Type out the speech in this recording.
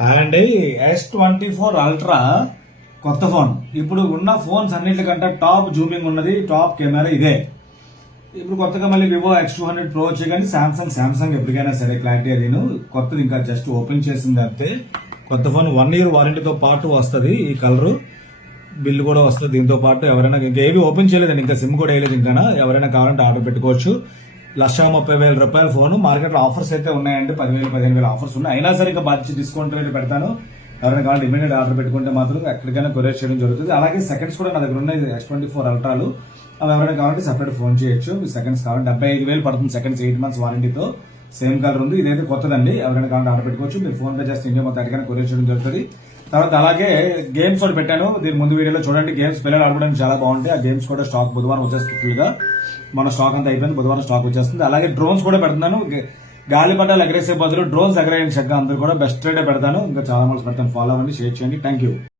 And S24 ultra కొత్త phone. ఇప్పుడు ఉన్న ఫోన్స్ అన్నిటికంటే టాప్ జూమింగ్ ఉన్నది, టాప్ కెమెరా ఇదే. ఇప్పుడు కొత్తగా మళ్ళీ వివో X200 Pro వచ్చే కానీ సామ్సంగ్ ఎప్పటికైనా సరే క్లారిటీ అది కొత్తది ఇంకా జస్ట్ ఓపెన్ చేసింది అంతే. కొత్త ఫోన్ 1 year వారంటీతో పాటు వస్తుంది. ఈ కలరు బిల్లు కూడా వస్తుంది దీంతో పాటు. ఎవరైనా ఇంకా ఏవి ఓపెన్ చేయలేదండి, ఇంకా సిమ్ కూడా వేయలేదు. ఇంకా ఎవరైనా కావాలంటే ఆర్డర్ పెట్టుకోవచ్చు. 1,30,000 ఫోన్. మార్కెట్లో ఆఫర్స్ అయితే ఉన్నాయండి, 10,000-15,000 ఆఫర్స్ ఉన్నాయి. అయినా సరే ఇంకా బాధ్యత డిస్కౌంట్ రేట్ పెడతాను. ఎవరైనా కావాలంటే ఇమీడియట్ ఆర్డర్ పెట్టుకుంటే మాత్రం ఎక్కడికైనా కొరియర్ చేయడం జరుగుతుంది. అలాగే సెకండ్స్ కూడా నా దగ్గర ఉన్నాయి, S24 అల్ట్రాలు. అవి ఎవరైనా కావాలంటే సెపరేట్ ఫోన్ చేయొచ్చు. సెకండ్స్ కావాలంటే 75,000 పడుతుంది సెకండ్స్, 8 months వారంటీతో. సేమ్ కలర్ ఉంది. ఇదైతే కొత్తదండి, ఎవరైనా కావాలంటే ఆర్డర్ పెట్టుకోవచ్చు. మీరు ఫోన్ పే చేస్తే ఇండియా మొత్తం ఎక్కడికైనా కొరియర్ చేయడం జరుగుతుంది. తర్వాత అలాగే గేమ్స్ కూడా పెట్టాను, దీని ముందు వీడియోలో చూడండి. గేమ్స్ పిల్లలు ఆడుకోవడానికి చాలా బాగుంటాయి. ఆ గేమ్స్ కూడా స్టాక్ బుధవారం వచ్చేస్తుంది ఫుల్ గా. మన స్టాక్ అంతా అయిపోయింది, బుధవారం స్టాక్ వచ్చేస్తుంది. అలాగే డ్రోన్స్ కూడా పెడుతున్నాను. గాలిపటాలు ఎగరేసే బదులు డ్రోన్స్ ఎగరేయండి చక్కగా అందరూ కూడా. బెస్ట్ రేటే పెడతాను. ఇంకా చాలా మంది పెడతాను. ఫాలో అవ్వండి, షేర్ చేయండి. Thank you.